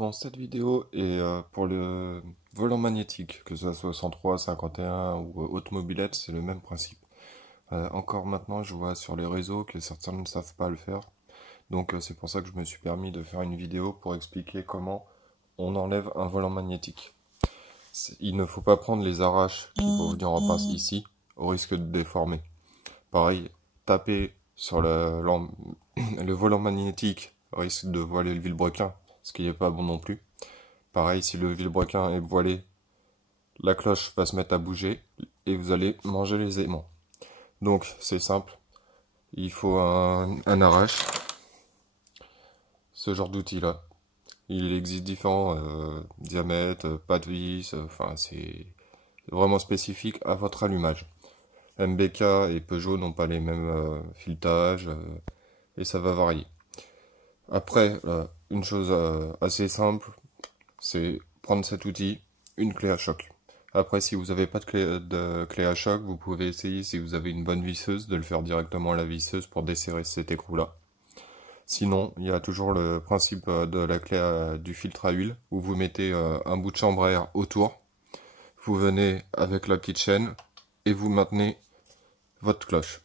Bon, cette vidéo est pour le volant magnétique, que ce soit 103, 51 ou haute mobilette, c'est le même principe. Encore maintenant, je vois sur les réseaux que certains ne savent pas le faire. Donc c'est pour ça que je me suis permis de faire une vidéo pour expliquer comment on enlève un volant magnétique. Il ne faut pas prendre les arraches qui vont venir en pince ici, au risque de déformer. Pareil, taper sur le volant magnétique risque de voiler le vilebrequin, ce qui n'est pas bon non plus. Pareil, si le vilebrequin est voilé, la cloche va se mettre à bouger et vous allez manger les aimants. Donc c'est simple, il faut un arrache, ce genre d'outil là. Il existe différents diamètres, pas de vis, enfin c'est vraiment spécifique à votre allumage. MBK et Peugeot n'ont pas les mêmes filetages et ça va varier. Après, une chose assez simple, c'est prendre cet outil, une clé à choc. Après, si vous n'avez pas de clé à choc, vous pouvez essayer, si vous avez une bonne visseuse, de le faire directement à la visseuse pour desserrer cet écrou-là. Sinon, il y a toujours le principe de la clé du filtre à huile, où vous mettez un bout de chambre à air autour, vous venez avec la petite chaîne, et vous maintenez votre cloche.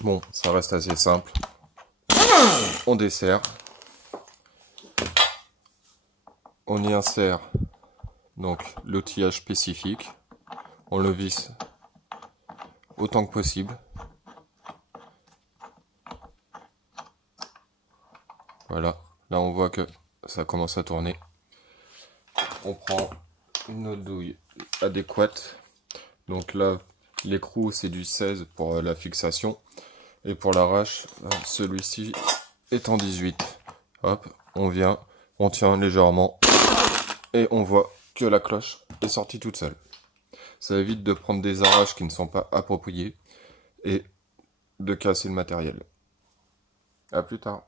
Bon, ça reste assez simple. On desserre. On y insère donc l'outillage spécifique. On le visse autant que possible. Voilà, là on voit que ça commence à tourner. On prend une autre douille adéquate. Donc là, l'écrou c'est du 16 pour la fixation. Et pour l'arrache, celui-ci est en 18. Hop, on vient, on tient légèrement. Et on voit que la cloche est sortie toute seule. Ça évite de prendre des arraches qui ne sont pas appropriées et de casser le matériel. À plus tard.